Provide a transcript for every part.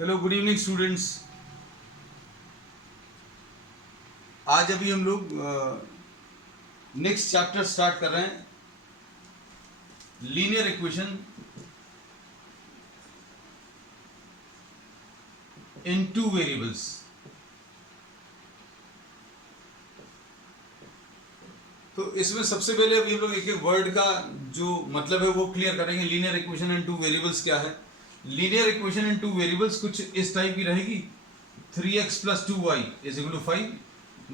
Hello, good evening students. आज अभी हम लोग नेक्स्ट चैप्टर स्टार्ट कर रहे हैं, linear equation in two variables. तो इसमें सबसे पहले अभी हम लोग एक एक वर्ड का जो मतलब है वो क्लियर करेंगे। Linear equation in two variables क्या है? Linear equation in two variables कुछ इस टाइप की रहेगी, 3x plus 2y is equal to 5.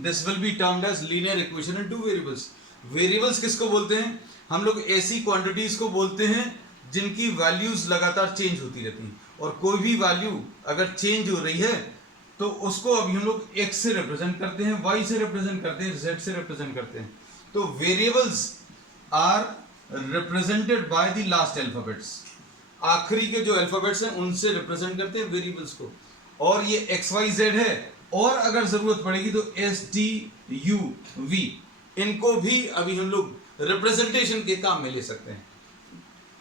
This will be termed as linear equation in two variables. Variables किसको बोलते हैं? हम लोग ऐसी क्वांटिटीज को बोलते हैं जिनकी वैल्यूज लगातार चेंज होती रहती हैं, और कोई भी वैल्यू अगर चेंज हो रही है तो उसको अभी हम लोग x से रिप्रेजेंट करते हैं, y से रिप्रेजेंट करते हैं, z से रिप्रेजेंट करते हैं। तो variables are represented by the last alphabets. आखिरी के जो अल्फाबेट्स हैं उनसे रिप्रेजेंट करते हैं वेरिएबल्स को, और ये एक्स वाई जेड है, और अगर जरूरत पड़ेगी तो एस टी यू वी, इनको भी अभी हम लोग रिप्रेजेंटेशन के काम में ले सकते हैं।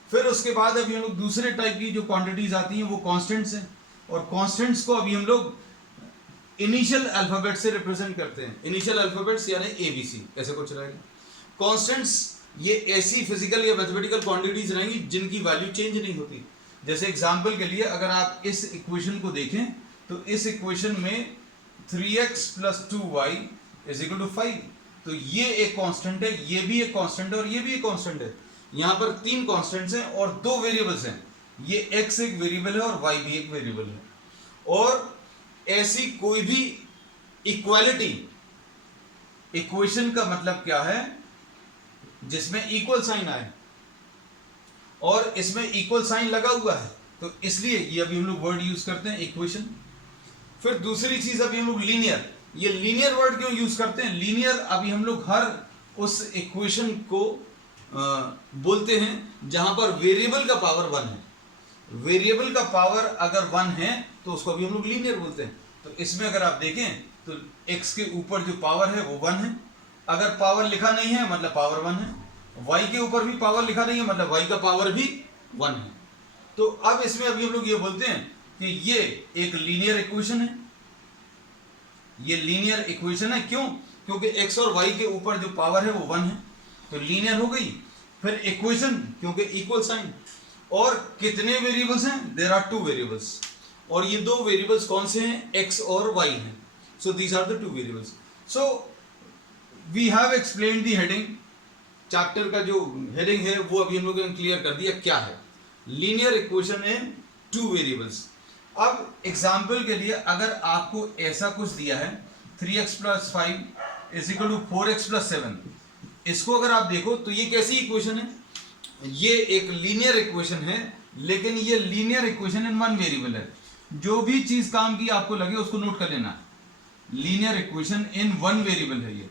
फिर उसके बाद अभी हम लोग दूसरे टाइप की जो क्वांटिटीज आती हैं वो कांस्टेंट्स हैं, और कांस्टेंट्स को अभी हम लोग इनिशियल अल्फाबेट से रिप्रेजेंट करते हैं। इनिशियल अल्फाबेट्स यानी एबीसी, ऐसे कुछ रहेगा। कांस्टेंट्स ये ऐसी फिजिकल या मैथमेटिकल क्वांटिटीज रहेंगी जिनकी वैल्यू चेंज नहीं होती। जैसे एग्जांपल के लिए अगर आप इस इक्वेशन को देखें तो इस इक्वेशन में 3x plus 2y is equal to 5, तो ये एक कांस्टेंट है, ये भी एक कांस्टेंट है, और ये भी एक कांस्टेंट है। यहाँ पर तीन कांस्टेंट्स हैं और दो वेरिएबल्स हैं। ये x एक वेरिएबल है और y भी एक वेरिएबल है। और ऐसी कोई भी इक्वालिटी, इक्वेशन का मतलब क्या है? जिसमें इक्वल साइन आए, और इसमें इक्वल साइन लगा हुआ है, तो इसलिए ये अभी हम लोग वर्ड यूज करते हैं इक्वेशन। फिर दूसरी चीज अभी हम लोग लीनियर, ये लीनियर वर्ड क्यों यूज करते हैं? लीनियर अभी हम लोग हर उस इक्वेशन को बोलते हैं जहां पर वेरिएबल का पावर 1 है। वेरिएबल का पावर अगर 1 है तो उसको अभी हम लोग लीनियर बोलते हैं। तो इसमें अगर आप देखें तो x के ऊपर जो पावर है वो 1 है, अगर पावर लिखा नहीं है मतलब पावर 1 है, y के ऊपर भी पावर लिखा नहीं है मतलब y का पावर भी 1 है। तो अब इसमें अभी हम लोग ये बोलते हैं कि ये एक लीनियर इक्वेशन है। ये लीनियर इक्वेशन है क्यों? क्योंकि x और y के ऊपर जो पावर है वो 1 है, तो लीनियर हो गई। फिर इक्वेशन क्योंकि इक्वल साइन, और कितने वेरिएबल्स हैं? देयर आर 2 वेरिएबल्स, और ये दो वेरिएबल्स कौन से हैं? x और y हैं। So these are the 2 variables. So we have explain the heading. Chapter का जो हेडिंग है वो अभी हम लोगों ने क्लियर कर दिया क्या है, लीनियर इक्वेशन इन 2 वेरिएबल्स। अब एग्जाम्पल के लिए अगर आपको ऐसा कुछ दिया है 3x plus 5 is equal to 4x plus 7, इसको अगर आप देखो तो ये कैसी इक्वेशन है? ये एक लीनियर इक्वेशन है, लेकिन ये लीनियर इक्वेशन इन 1 वेरिएबल है। जो भी चीज काम की आपको लगे उसको नोट कर लेना। लीनियर इक्वेशन इन 1 वेरिएबल है ये।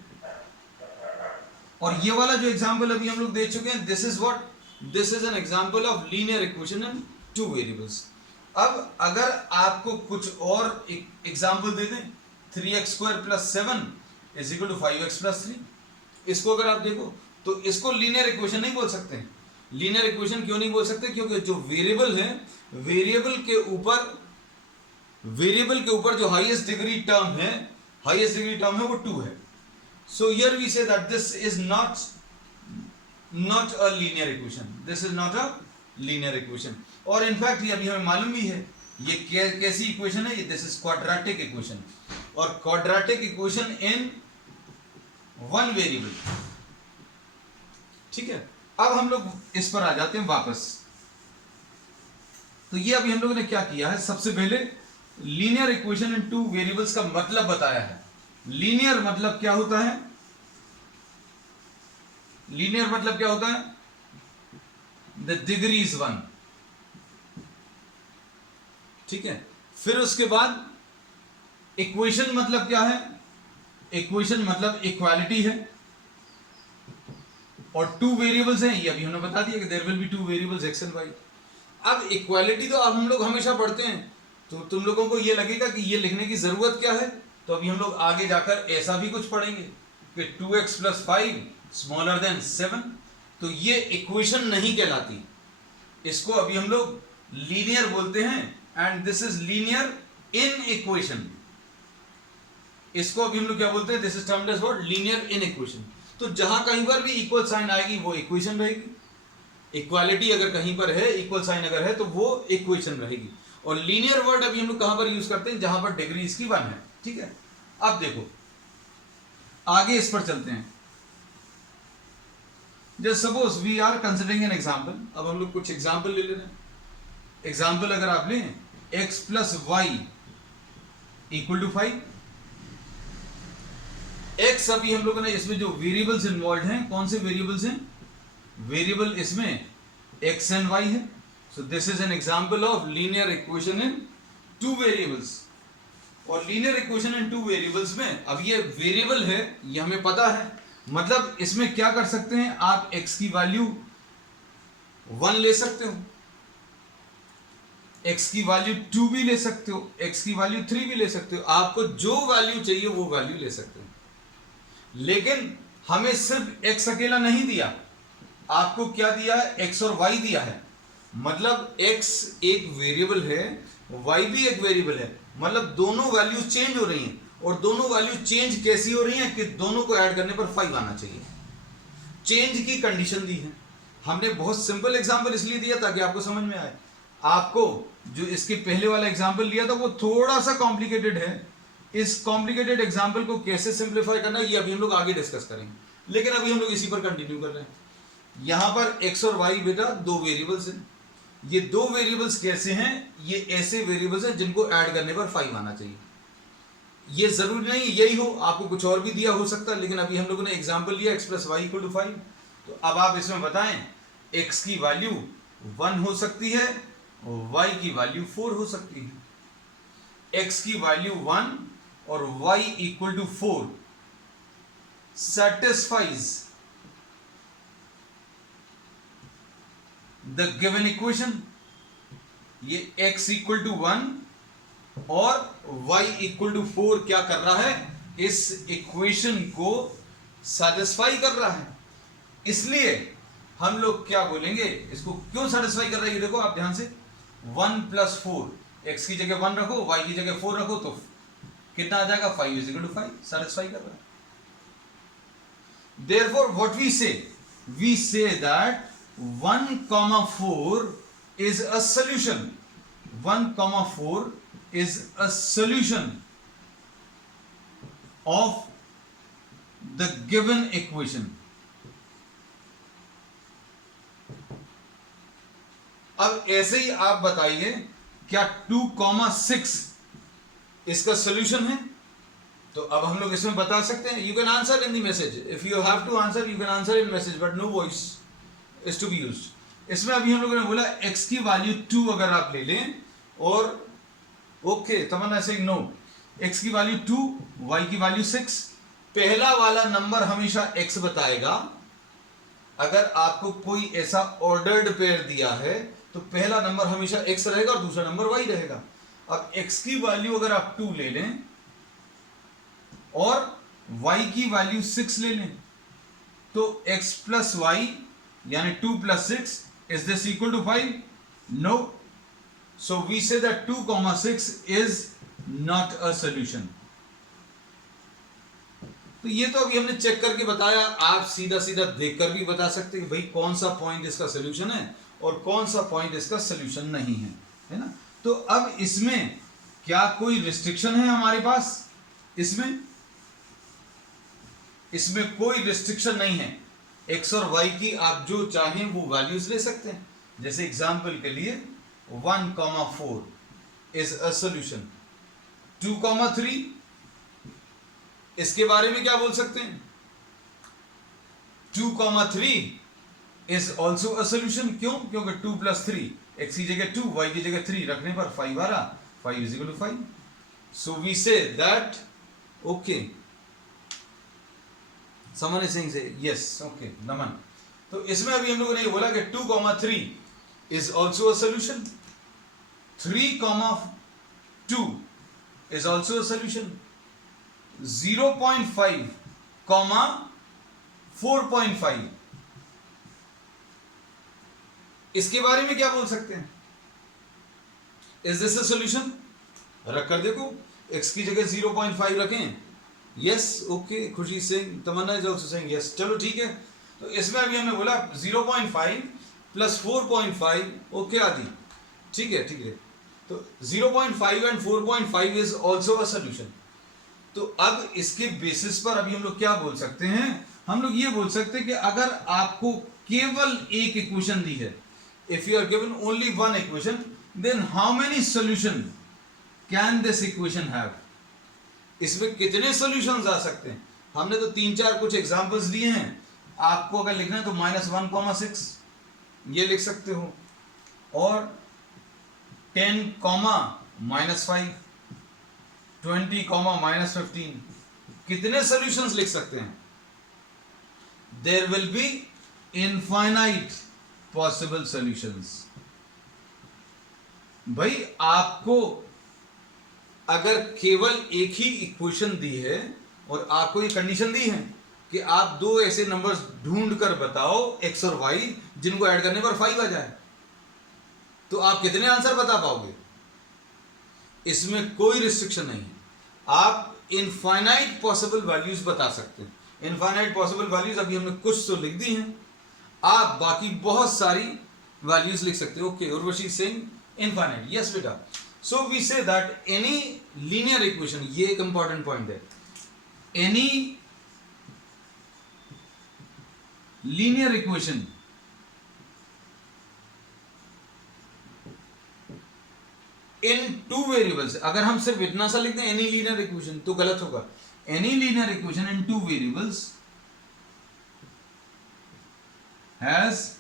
और ये वाला जो एग्जाम्पल अभी हम लोग दे चुके हैं, this is what, this is an example of linear equation in 2 variables. अब अगर आपको कुछ और एग्जाम्पल दे दें, 3x square plus 7 is equal to 5x plus 3, इसको अगर आप देखो तो इसको लीनियर इक्वेशन नहीं बोल सकते। लीनियर इक्वेशन क्यों नहीं बोल सकते? क्योंकि जो वेरिएबल है, वेरिएबल के ऊपर जो हाईएस्ट डिग्री टर्म है वो 2 है। So here we say that this is not a linear equation. This is not a linear equation. और in fact ये अभी हमें मालूम भी है ये कैसी इक्वेशन है। This is quadratic equation, और quadratic equation in 1 variable। ठीक है, अब हम लोग इस पर आ जाते हैं वापस। तो ये अभी हम लोगों ने क्या किया है? सबसे पहले लीनियर इक्वेशन इन 2 वेरिएबल्स का मतलब बताया है। लीनियर मतलब क्या होता है? लीनियर मतलब क्या होता है? The degree is 1। ठीक है, फिर उसके बाद इक्वेशन मतलब क्या है? इक्वेशन मतलब इक्वालिटी है, और 2 वेरिएबल्स हैं, ये अभी हमने बता दिया कि there will be 2 variables x and y। अब इक्वालिटी तो अब हम लोग हमेशा पढ़ते हैं, तो तुम लोगों को ये लगेगा कि ये लिखने की जरूरत क्या है? तो अभी हम लोग आगे जाकर ऐसा भी कुछ पढ़ेंगे कि 2x plus 5 स्मॉलर देन 7, तो ये इक्वेशन नहीं कहलाती। इसको अभी हम लोग लीनियर बोलते हैं, and this is linear in equation. इसको अभी हम लोग क्या बोलते हैं, this is termed as what, linear in equation. तो जहां कहीं पर भी इक्वल साइन आएगी वो इक्वेशन रहेगी, इक्वालिटी अगर कहीं पर है, इक्वल साइन अगर है तो वो इक्वेशन रहेगी। और लीनियर वर्ड अभी हम लोग कहां पर यूज करते हैं, जहां पर डिग्री इसकी 1 है, ठीक है। अब देखो आगे इस पर चलते हैं। Just suppose we are considering an example, अब हम लोग कुछ एग्जाम्पल ले ले रहे हैं। एग्जाम्पल अगर आप लें, x plus Y equal to 5। x अभी हम लोगों ने इसमें जो वेरिएबल्स इन्वॉल्व हैं, कौन से वेरिएबल्स हैं, वेरिएबल इसमें x एंड y है। So this is an example of linear equation in 2 variables. और लीनियर इक्वेशन इन 2 वेरिएबल्स में अब ये वेरिएबल है, ये हमें पता है, मतलब इसमें क्या कर सकते हैं आप, x की वैल्यू 1 ले सकते हो, x की वैल्यू 2 भी ले सकते हो, x की वैल्यू 3 भी ले सकते हो, आपको जो वैल्यू चाहिए वो वैल्यू ले सकते हो। लेकिन हमें सिर्फ x अकेला नहीं दिया, आपको क्या दिया है, x और y दिया है। मतलब x एक वेरिएबल है, y भी एक वेरिएबल है, मतलब दोनों वैल्यू चेंज हो रही हैं। और दोनों वैल्यू चेंज कैसी हो रही हैं कि दोनों को ऐड करने पर 5 आना चाहिए। चेंज की कंडीशन दी है हमने। बहुत सिंपल एग्जांपल इसलिए दिया ताकि आपको समझ में आए। आपको जो इसके पहले वाला एग्जांपल लिया था वो थोड़ा सा कॉम्प्लिकेटेड है। इस कॉम्प्लिकेटेड एग्जांपल को कैसे सिंप्लीफाई करना ये अभी हम लोग आगे डिस्कस करेंगे, लेकिन अभी हम लोग इसी पर कंटिन्यू कर रहे हैं। यहां पर x और y बेटा 2 वेरिएबल्स हैं। ये 2 वेरिएबल्स कैसे हैं, ये ऐसे वेरिएबल्स हैं जिनको ऐड करने पर 5 आना चाहिए। ये जरूरी नहीं यही हो, आपको कुछ और भी दिया हो सकता है, लेकिन अभी हम लोगों ने एग्जांपल लिया x plus Y equal to 5। तो अब आप इसमें बताएं, x की वैल्यू 1 हो सकती है और y की वैल्यू 4 हो सकती है। x की वैल्यू 1 और y equal to 4 satisfies the given equation। ये x इक्वल टू 1 और y इक्वल टू 4 क्या कर रहा है, इस इक्वेशन को सेटिस्फाई कर रहा है। इसलिए हम लोग क्या बोलेंगे, इसको क्यों सेटिस्फाई कर रहा है, ये देखो आप ध्यान से, 1 प्लस 4, x की जगह 1 रखो, y की जगह 4 रखो, तो कितना आ जाएगा, 5 इज इक्वल टू 5, सेटिस्फाई कर रहा है। Therefore what we say that 1, 4 is a solution. 1, 4 is a solution of the given equation. अब ऐसे ही आप बताइए, क्या 2, 6 इसका सॉल्यूशन है? तो अब हम लोग इसमें बता सकते हैं, you can answer in the message, if you have to answer you can answer in message, but no voice is to be used. इसमें अभी हम लोगों ने बोला x की वैल्यू 2 अगर आप ले लें, और ओके तमन्ना से नो, x की वैल्यू 2, y की वैल्यू 6, पहला वाला नंबर हमेशा x बताएगा। अगर आपको कोई ऐसा ऑर्डर्ड पेयर दिया है तो पहला नंबर हमेशा x रहेगा और दूसरा नंबर y रहेगा। अब x की वैल्यू अगर आप 2 ले लें और y की वैल्यू 6 ले लें, तो x प्लस वाई यानी 2 plus 6, is this equal to 5? No. So we say that 2, 6 is not a solution. तो ये तो अभी हमने चेक करके बताया, आप सीधा सीधा देखकर भी बता सकते हैं भाई कौन सा पॉइंट इसका सॉल्यूशन है और कौन सा पॉइंट इसका सॉल्यूशन नहीं है, है ना। तो अब इसमें क्या कोई रिस्ट्रिक्शन है हमारे पास? इसमें कोई रिस्ट्रिक्शन नहीं है। x और y की आप जो चाहें वो वैल्यूज ले सकते हैं। जैसे एग्जांपल के लिए 1, 4 इज अ सॉल्यूशन, 2, 3 इसके बारे में क्या बोल सकते हैं, 2, 3 इज ऑल्सो अ सॉल्यूशन। क्यों? क्योंकि 2 प्लस 3, x की जगह 2, y की जगह 3 रखने पर 5 आ रहा, 5 is equal to 5। So we say that okay, someone is saying say yes, okay Naman. तो इसमें अभी हम लोगों ने ये बोला कि 2, 3 is also a solution, 3, 2 is also a solution, 0.5, 4.5 इसके बारे में क्या बोल सकते हैं? Is this a solution? रख कर देखो, x की जगह 0.5 रखें। यस, ओके, खुशी सिंह, तमन्ना इज आल्सो सेइंग यस। चलो ठीक है, तो इसमें अभी हमने बोला 0.5 प्लस 4.5, ओके आदि, ठीक है ठीक है। तो 0.5 and 4.5 is also a solution. तो अब इसके बेसिस पर अभी हम लोग क्या बोल सकते हैं? हम लोग ये बोल सकते हैं कि अगर आपको केवल एक इक्वेशन दी है, if you are given only one equation, then how many solution can this equation have? इसमें कितने सॉल्यूशंस आ सकते हैं? हमने तो 3-4 कुछ एग्जांपल्स दिए हैं। आपको अगर लिखना है तो -1,6 ये लिख सकते हो, और 10, -5, 20, -15, कितने सॉल्यूशंस लिख सकते हैं? There will be infinite possible solutions. भाई आपको अगर केवल एक ही इक्वेशन दी है और आपको ये कंडीशन दी है कि आप दो ऐसे नंबर्स ढूंढ कर बताओ x और y जिनको ऐड करने पर 5 आ जाए, तो आप कितने आंसर बता पाओगे? इसमें कोई रिस्ट्रिक्शन नहीं है, आप इनफाइनाइट पॉसिबल वैल्यूज बता सकते हैं। इनफाइनाइट पॉसिबल वैल्यूज अभी हमने कुछ तो लिख दी हैं, आप बाकी बहुत सारी वैल्यूज लिख सकते हो। Okay, Urvashi Singh infinite, yes बेटा। So we say that any linear equation, ये एक इंपॉर्टेंट पॉइंट है, any linear equation in two variables, अगर हम सिर्फ इतना सा लिखते हैं एनी लीनियर इक्वेशन तो गलत होगा। Any linear equation in two variables has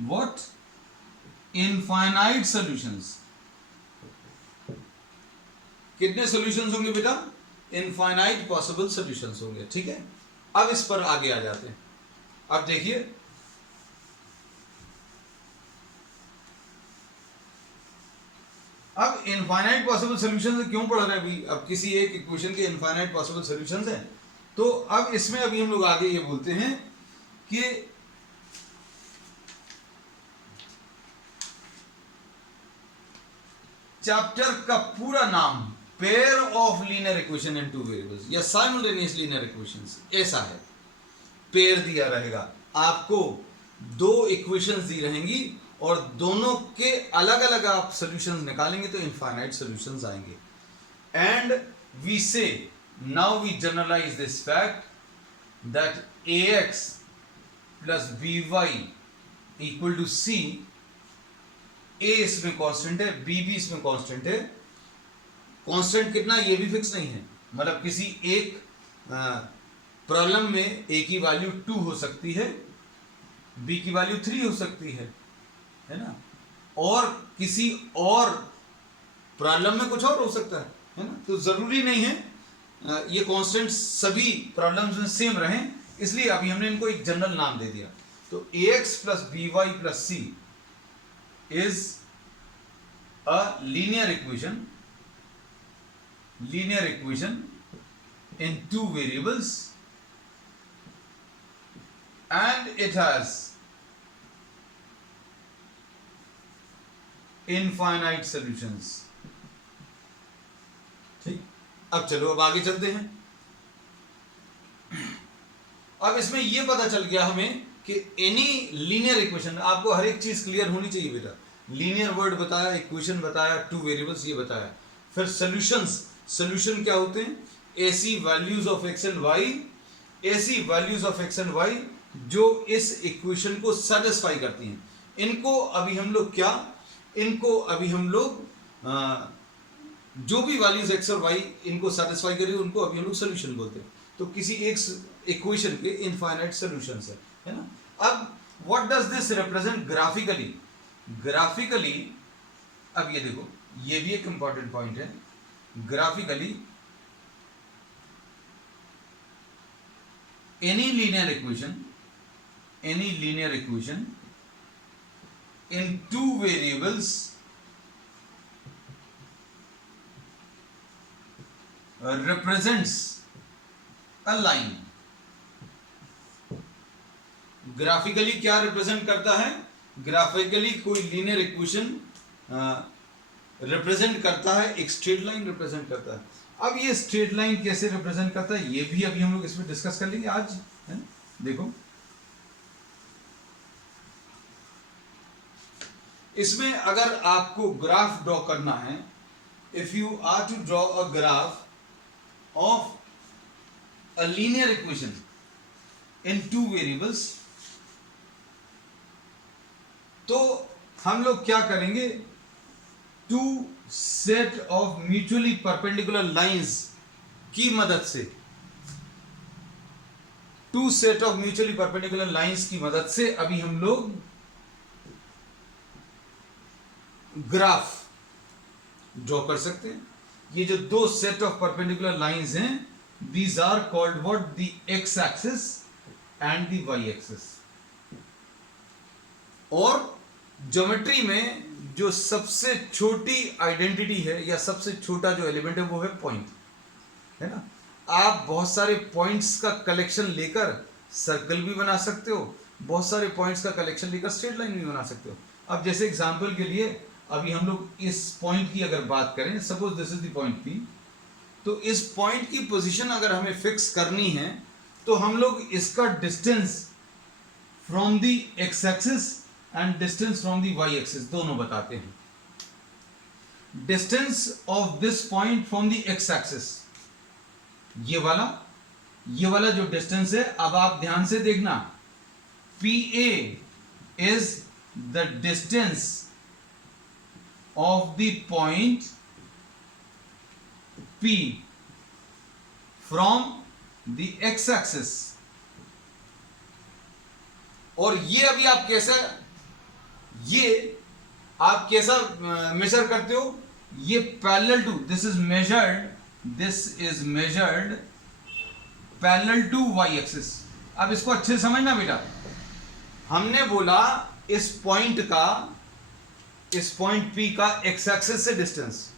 what? Infinite solutions. कितने सॉल्यूशंस होंगे बेटा? इनफाइनाइट पॉसिबल सॉल्यूशंस होंगे, ठीक है। अब इस पर आगे आ जाते हैं। अब देखिए, अब इनफाइनाइट पॉसिबल सॉल्यूशंस क्यों पढ़ रहे हैं अभी? अब किसी एक इक्वेशन के इनफाइनाइट पॉसिबल सॉल्यूशंस हैं, तो अब इसमें अभी हम लोग आगे ये बोलते हैं कि चैप्टर का पूरा नाम pair of linear equation in two variables या साइमल्टेनियस लीनियर इक्वेशंस ऐसा है। पेयर दिया रहेगा, आपको दो इक्वेशंस दी रहेंगी और दोनों के अलग अलग आप सॉल्यूशंस निकालेंगे तो इनफाइनाइट सॉल्यूशंस आएंगे। And we say now we generalize this fact that ax plus by equal to c। a इसमें कांस्टेंट है, b भी इसमें कांस्टेंट है। कांस्टेंट कितना ये भी फिक्स नहीं है, मतलब किसी एक प्रॉब्लम में a की वैल्यू 2 हो सकती है, b की वैल्यू 3 हो सकती है ना, और किसी और प्रॉब्लम में कुछ और हो सकता है ना। तो जरूरी नहीं है ये कांस्टेंट सभी प्रॉब्लम्स में सेम रहें, इसलिए अभी हमने इनको एक जनरल नाम दे दिया। तो ax plus by plus c is a linear equation in two variables and it has infinite solutions। ठीक, अब चलो अब आगे चलते हैं। अब इसमें यह पता चल गया हमें कि एनी लीनियर इक्वेशन, आपको हर एक चीज क्लियर होनी चाहिए बेटा। लीनियर वर्ड बताया, इक्वेशन बताया, टू वेरिएबल्स ये बताया, फिर सॉल्यूशंस। सॉल्यूशन क्या होते हैं? ऐसी values of x and y, ऐसी values of x and y जो इस इक्वेशन को सेटिस्फाई करती हैं। इनको अभी हम लोग क्या, इनको अभी हम लोग जो भी वैल्यूज एक्स और वाई इनको सेटिस्फाई करें उनको अभी हम लोग सॉल्यूशन बोलते हैं। तो किसी एक इक्वेशन के इनफाइनाइट सॉल्यूशंस है ना। अब what does this represent graphically? Graphically अब ये देखो, ये भी एक इंपॉर्टेंट पॉइंट है। Graphically any linear equation in two variables represents a line। Graphically क्या रिप्रेजेंट करता है? ग्राफिकली कोई लीनियर इक्वेशन रिप्रेजेंट करता है, एक स्ट्रेट लाइन रिप्रेजेंट करता है। अब ये स्ट्रेट लाइन कैसे रिप्रेजेंट करता है ये भी अभी हम लोग इसमें डिस्कस कर लेंगे आज, है ना। देखो इसमें अगर आपको ग्राफ ड्रॉ करना है, if you are to draw a graph of a linear equation in two variables, तो हम लोग क्या करेंगे, two set of mutually perpendicular lines की मदद से, two set of mutually perpendicular lines की मदद से अभी हम लोग ग्राफ ड्रॉ कर सकते हैं। ये जो दो सेट ऑफ परपेंडिकुलर लाइंस हैं, these are called what, the x axis and the y axis. और ज्योमेट्री में जो सबसे छोटी आइडेंटिटी है या सबसे छोटा जो एलिमेंट है वो है पॉइंट, है ना। आप बहुत सारे पॉइंट्स का कलेक्शन लेकर सर्कल भी बना सकते हो, बहुत सारे पॉइंट्स का कलेक्शन लेकर स्ट्रेट लाइन भी बना सकते हो। अब जैसे एग्जांपल के लिए अभी हम लोग इस पॉइंट की अगर बात करें, suppose this is the point P, तो इस पॉइंट की पोजीशन अगर हमें फिक्स करनी है तो हम लोग इसका distance from the x axis and distance from the y axis दोनों बताते हैं। Distance of this point from the x axis, ये वाला जो डिस्टेंस है, अब आप ध्यान से देखना, P A is the distance of the point P from the x axis. और ये अभी आप कैसा मेजर करते हो, ये parallel to, this is measured parallel to y axis. अब इसको अच्छे से समझना बेटा, हमने बोला इस पॉइंट पी का एक्स एक्सिस से डिस्टेंस,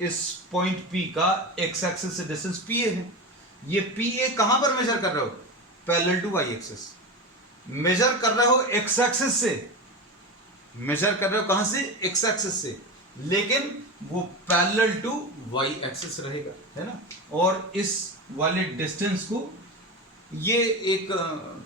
इस पॉइंट पी का एक्स एक्सिस से डिस्टेंस पी ए है। ये पी ए कहां पर मेजर कर रहे हो, parallel to y axis. Measure कर रहे हो एक्स एक्सिस से, मेजर कर रहे हो कहां से, एक्स एक्सिस से, लेकिन वो पैरेलल टू वाई एक्सिस रहेगा, है ना। और इस वाले डिस्टेंस को, ये एक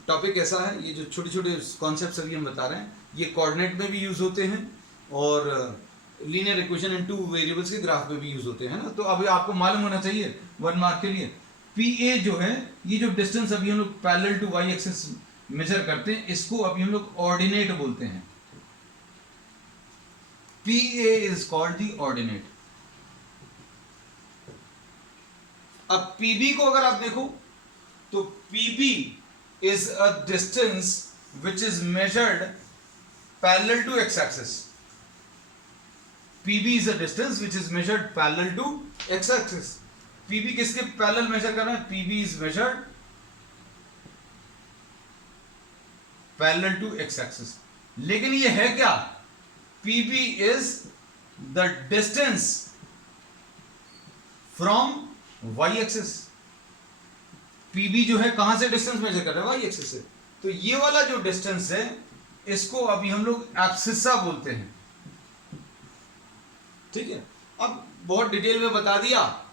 टॉपिक ऐसा है, ये जो छोटे छोटे कॉन्सेप्ट्स अभी हम बता रहे हैं, ये कोऑर्डिनेट में भी यूज होते हैं और linear equation in two variables के ग्राफ में भी यूज होते हैं ना। तो अभी आपको मालूम होना चाहिए 1 मार्क के लिए, पी ए जो है, ये जो डिस्टेंस अभी हम लोग parallel to y axis measure करते हैं, इसको अभी हम लोग ऑर्डिनेट बोलते हैं। P A is called the ordinate. अब पीबी को अगर आप देखो तो P B is a distance which is measured parallel to x axis. P B is a distance which is measured parallel to x axis. P B किसके parallel measure कर रहे हैं, P B is measured parallel to x axis. लेकिन ये है क्या, P B is the distance from y axis. P B जो है कहां से डिस्टेंस मेजर कर रहा है, वाई एक्सिस से। तो ये वाला जो डिस्टेंस है, इसको अभी हम लोग एब्सिस्सा बोलते हैं, ठीक है। अब बहुत डिटेल में बता दिया,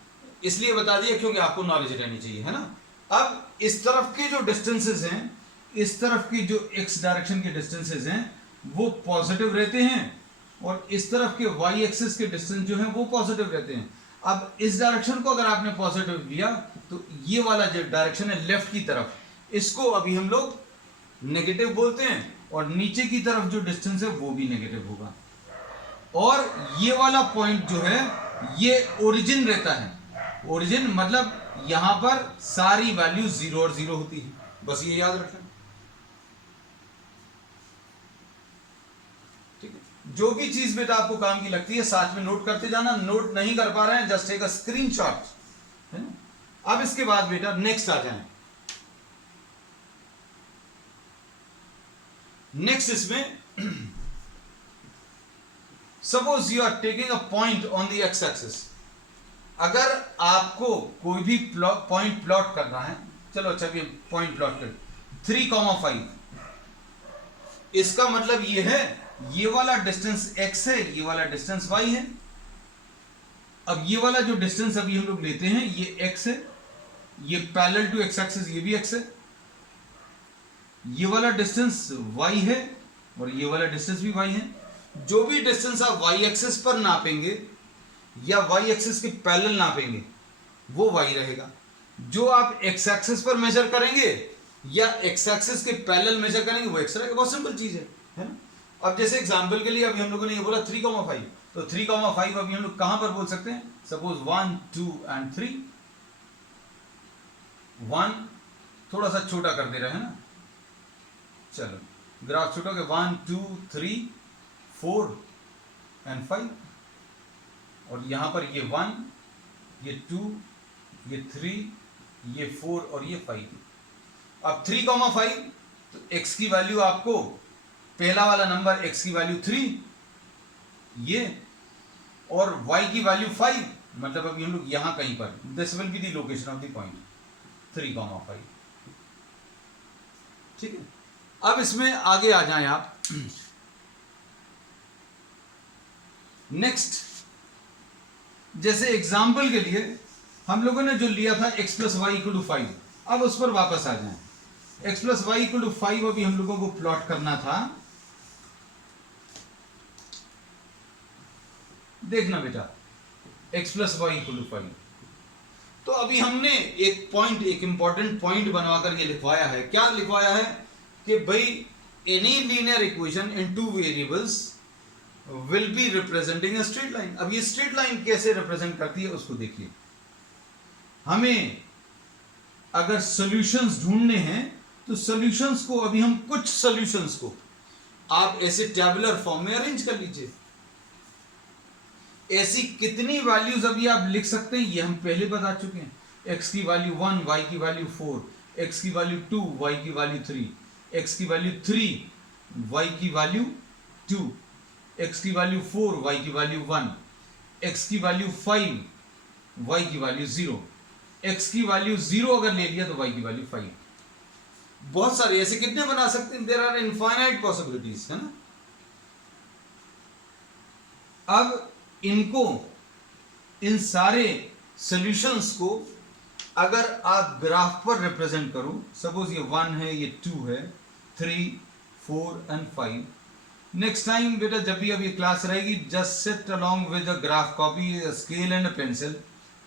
इसलिए बता दिया क्योंकि आपको नॉलेज रहनी चाहिए, है ना। अब इस तरफ के जो डिस्टेंसेस हैं, इस तरफ की जो एक्स डायरेक्शन के डिस्टेंसेस हैं वो पॉजिटिव रहते हैं, और इस तरफ के वाई एक्सिस के डिस्टेंस जो है वो पॉजिटिव रहते हैं। अब इस डायरेक्शन को अगर आपने पॉजिटिव लिया तो ये वाला जो डायरेक्शन है लेफ्ट की तरफ, इसको अभी हम लोग नेगेटिव बोलते हैं, और नीचे की तरफ जो डिस्टेंस है वो भी नेगेटिव होगा। और ये वाला पॉइंट जो है ये ओरिजिन रहता है। ओरिजिन मतलब यहां पर सारी वैल्यू 0 और 0 होती है, बस ये याद रखें, ठीक है। जो भी चीज बेटा आपको काम की लगती है साथ में नोट करते जाना, नोट नहीं कर पा रहे हैं जस्ट टेक अ स्क्रीनशॉट, है ना। अब इसके बाद बेटा नेक्स्ट आ जाए। नेक्स्ट इसमें suppose you are taking a point on the x axis. अगर आपको कोई भी पॉइंट प्लॉट करना है, चलो अच्छा भी पॉइंट प्लॉट कर 3,5, इसका मतलब ये है ये वाला डिस्टेंस x है, ये वाला डिस्टेंस y है, अब ये वाला जो डिस्टेंस अभी हम लोग लेते हैं ये x है, ये पैरेलल टू x एक्सिस ये भी x है, ये वाला डिस्टेंस y है और ये वाला डिस्टेंस भी y है। जो भी डिस्टेंस आप y एक्सिस पर नापेंगे या y एक्सिस के पैरेलल नापेंगे वो y रहेगा। जो आप x एक्सिस पर मेजर करेंगे या x एक्सिस के पैरेलल मेजर करेंगे वो x रहेगा। बहुत सिंपल चीज है ना। अब जैसे एग्जांपल के लिए अभी हम लोगों ने ये बोला 3,5, तो 3,5 अभी हम लोग कहां पर बोल सकते हैं? Suppose 1 2 and 3। 1 थोड़ा सा छोटा कर दे रहे हैं ना, चलो ग्राफ छोटा के 1 2 3 4 एंड 5, और यहां पर ये 1 ये 2 ये 3 ये 4 और ये 5। अब 3,5 तो x की वैल्यू आपको पहला वाला नंबर x की वैल्यू 3 ये, और y की वैल्यू 5, मतलब अभी हम लोग यहां कहीं पर, this will be the location of the point 3,5। ठीक है, अब इसमें आगे आ जाएं आप। नेक्स्ट, जैसे एग्जाम्पल के लिए हम लोगों ने जो लिया था x plus Y equal to 5, अब उस पर वापस आ जाएं। x plus Y equal to 5 अभी हम लोगों को प्लॉट करना था। देखना बेटा, x plus Y equal to 5, तो अभी हमने एक पॉइंट, एक इंपॉर्टेंट पॉइंट बनवाकर ये लिखवाया है। क्या लिखवाया है कि भाई any linear equation in two variables will be representing a straight line. अब ये स्ट्रेट लाइन कैसे रिप्रेजेंट करती है उसको देखिए। हमें अगर सॉल्यूशंस ढूंढने हैं तो सॉल्यूशंस को, अभी हम कुछ सॉल्यूशंस को आप ऐसे टैबुलर फॉर्म में अरेंज कर लीजिए। ऐसी कितनी वैल्यूज अभी आप लिख सकते हैं ये हम पहले बता चुके हैं। x की वैल्यू 1, y की वैल्यू 4, x की वैल्यू 2, y की वैल्यू 3, x की वैल्यू 3, y की वैल्यू 2, x की वैल्यू 4, y की वैल्यू 1, x की वैल्यू 5, y की वैल्यू 0, x की वैल्यू 0 अगर ले लिया तो y की वैल्यू 5। बहुत सारे ऐसे कितने बना सकते हैं? देयर आर इनफाइनाइट पॉसिबिलिटीज, है ना। अब इनको, इन सारे सॉल्यूशंस को अगर आप ग्राफ पर रिप्रेजेंट करो, सपोज ये 1 है, ये 2 है, 3 4 एंड 5। नेक्स्ट टाइम बेटा जब भी अब ये क्लास रहेगी, just sit along with a graph copy, a scale and a pencil,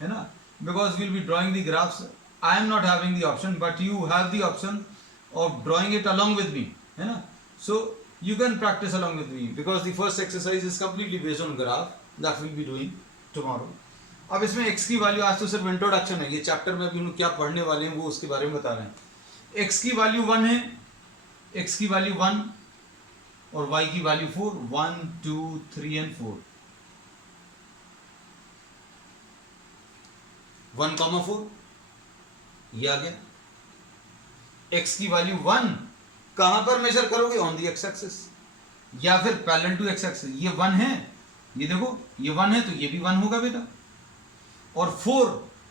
है ना, because we'll be drawing the graphs. I am not having the option, but you have the option of drawing it along with me, है ना। सो you can practice along with me because the first exercise is completely based on graph that we'll be doing tomorrow. अब इसमें x की value, आज तो सिर्फ introduction है, ये चैप्टर में अभी हम लोग क्या पढ़ने वाले हैं वो उसके बारे में बता रहे हैं। x की वैल्यू 1 है, x की वैल्यू 1 और y की वैल्यू 4, 1 2 3 एंड 4, 1,4 ये आ गया। x की वैल्यू 1 कहां पर मेजर करोगे? ऑन दी एक्स एक्सिस या फिर पैरेलल टू एक्स एक्सिस। ये 1 है, ये देखो ये 1 है तो ये भी 1 होगा बेटा। और 4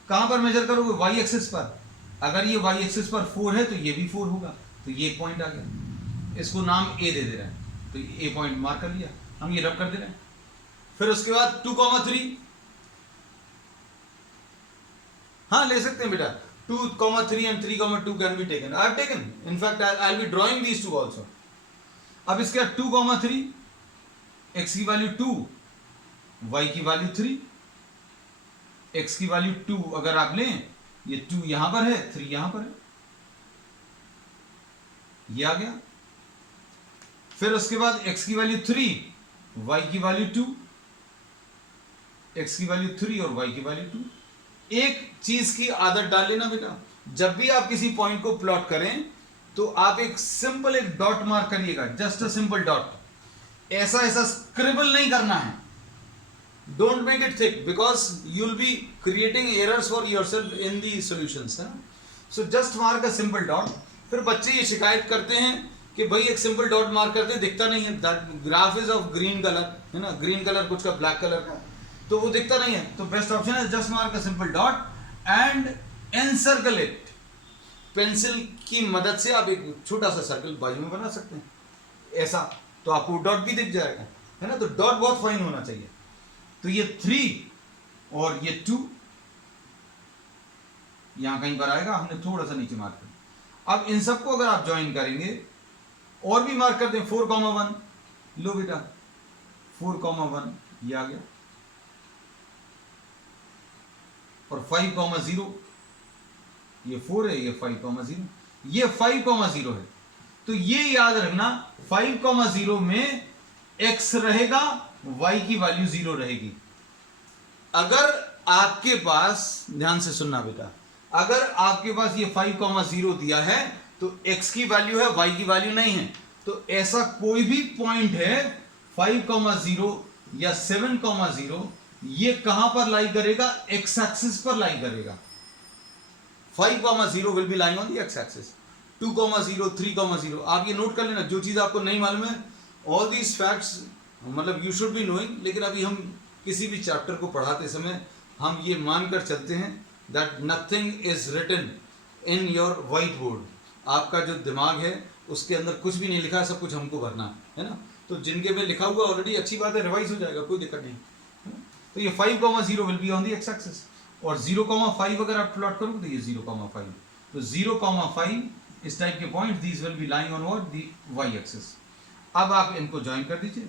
कहां पर मेजर करोगे? वाई एक्सिस पर। अगर ये वाई एक्सिस पर 4 है तो ये भी 4 होगा, तो ये एक पॉइंट आ गया। इसको नाम ए दे दे रहे हैं, तो ए पॉइंट मार्क कर लिया, हम ये रब कर दे रहे हैं। फिर उसके बाद 2,3, हाँ ले सकते हैं बेटा, 2,3 and 3,2 can be taken. I have taken. In fact, I'll be drawing these two also. अब इसके बाद 2,3, x की वैल्यू 2, y की वैल्यू 3, x की वैल्यू 2 अगर आप लें, ये 2 यहां पर है, 3 यहां पर है, ये आ गया। फिर उसके बाद x की वैल्यू 3, y की वैल्यू 2, x की वैल्यू 3 और y की वैल्यू 2। एक चीज की आदत डाल लेना बेटा, जब भी आप किसी पॉइंट को प्लॉट करें तो आप एक सिंपल एक डॉट मार्क करिएगा, जस्ट अ सिंपल डॉट। ऐसा ऐसा स्क्रिबल नहीं करना है, don't make it thick because you will be creating errors for yourself in the solutions, है ना। So just mark a simple dot. फिर बच्चे ये शिकायत करते हैं कि भाई एक सिंपल डॉट मार्क करते दिखता नहीं है, that graph is of green colour, है ना, ग्रीन कलर कुछ का ब्लैक कलर का, तो वो दिखता नहीं है। तो बेस्ट ऑप्शन है just mark a simple dot and encircle it. Pencil की मदद से आप एक छोटा सा सर्कल बाजू में बना सकते हैं, ऐसा, तो आपको डॉट भी दिख जाएगा, है ना। तो डॉट बहुत फाइन होना चाहिए। तो ये 3 और ये 2 यहां कहीं पर आएगा, हमने थोड़ा सा नीचे मार्क कर। अब इन सबको अगर आप ज्वाइन करेंगे और भी मार्क कर दें 4,1, लो बेटा 4,1 ये आ गया, और 5,0 ये 4 है, ये 5,0 ये 5,0 है। तो ये याद रखना 5,0 में x रहेगा, y की वैल्यू 0 रहेगी। अगर आपके पास, ध्यान से सुनना बेटा, अगर आपके पास ये 5,0 दिया है तो x की वैल्यू है, y की वैल्यू नहीं है, तो ऐसा कोई भी पॉइंट है 5,0 या 7,0, ये कहां पर लाई करेगा, x एक्सिस पर लाई करेगा। 5,0 will be lying on the x axis, 2,0, 3,0। आप ये नोट कर लेना, जो चीज आपको नहीं मालूम है, ऑल दीज फैक्ट्स मतलब यू शुड बी नोइंग। लेकिन अभी हम किसी भी चैप्टर को पढ़ाते समय हम ये मानकर चलते हैं that nothing is written in your white board. आपका जो दिमाग है उसके अंदर कुछ भी नहीं लिखा है, सब कुछ हमको भरना है ना। तो जिनके में लिखा हुआ ऑलरेडी अच्छी बात है, रिवाइज हो जाएगा, कोई दिक्कत नहीं है ना? तो ये 5,0 will be on the x axis, और 0,5 अगर आप प्लॉट करोगे तो ये 0,5, तो 0,5 इस टाइप के point these will be lying on what, the y axis. अब आप इनको ज्वाइन कर दीजिए,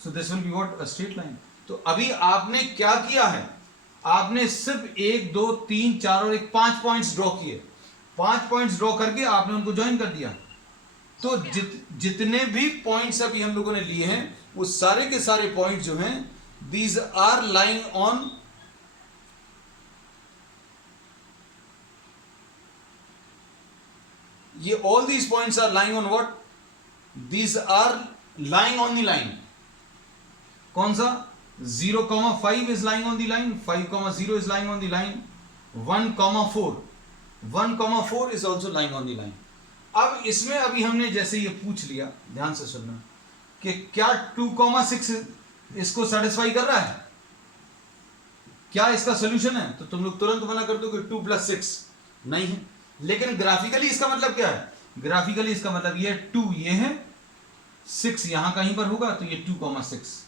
so this will be what, a straight line. तो अभी आपने क्या किया है, आपने सिर्फ 1, 2, 3, 4 और 5 पॉइंट्स ड्रॉ किए। 5 पॉइंट्स ड्रॉ करके आपने उनको ज्वाइन कर दिया। तो जितने भी पॉइंट्स अभी हम लोगों ने लिए हैं वो सारे के सारे पॉइंट जो हैं, दीज आर लाइंग ऑन ये, all these points are lying on what, these are lying on the line. कौन सा, 0,5 is lying on the line, 5,0 is lying on the line, 1,4 is also lying on the line. अब इसमें अभी हमने जैसे ये पूछ लिया, ध्यान से सुनना, कि क्या 2,6 इसको सेटिस्फाई कर रहा है, क्या इसका सोल्यूशन है, तो तुम लोग तुरंत मना कर दो कि 2 + 6 नहीं है। लेकिन ग्राफिकली इसका मतलब क्या है, ग्राफिकली इसका मतलब ये 2 ये है, 6 यहां कहीं पर होगा, तो ये 2,6,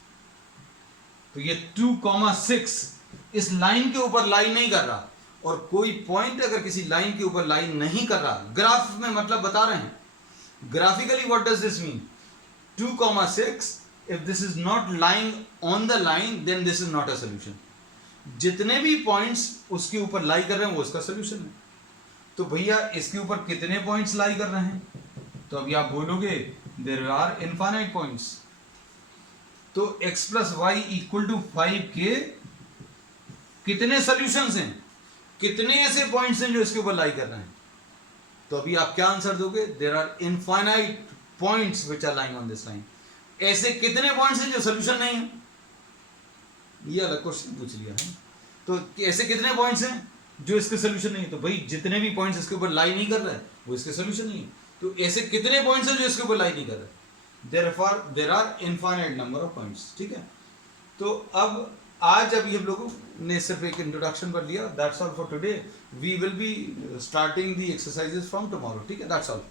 तो ये 2,6 इस लाइन के ऊपर लाइन नहीं कर रहा। और कोई पॉइंट अगर किसी लाइन के ऊपर लाइन नहीं कर रहा, ग्राफ में मतलब बता रहे हैं, graphically what does this mean, 2,6 if this is not lying on the line then this is not a solution. जितने भी पॉइंट्स उसके ऊपर लाई कर रहे हैं वो इसका सोल्यूशन है। तो भैया इसके ऊपर कितने पॉइंट्स लाई कर रहे हैं, तो अभी आप बोलोगे देयर आर इनफाइनाइट पॉइंट्स। तो x + y = 5 के कितने सोल्यूशंस हैं, कितने ऐसे पॉइंट्स हैं जो इसके ऊपर लाई कर रहे हैं, तो अभी आप क्या आंसर दोगे, there are infinite points which are lying on this line. ऐसे कितने पॉइंट्स हैं जो सोल्यूशन नहीं है, ये अलग क्वेश्चन पूछ लिया है। तो ऐसे कितने पॉइंट्स हैं जो इसके सोल्यूशन नहीं है, तो भाई जितने भी पॉइंट्स इसके ऊपर लाई नहीं कर रहे हैं वो इसके सोल्यूशन नहीं है। तो ऐसे कितने पॉइंट्स हैं जो इसके ऊपर लाई नहीं कर रहे, there are infinite number of points, ठीक है। तो अब आज अभी हम लोगों ने सिर्फ एक इंट्रोडक्शन पर लिया, that's all for today. We will be starting the exercises from tomorrow, ठीक है, दैट्स ऑल।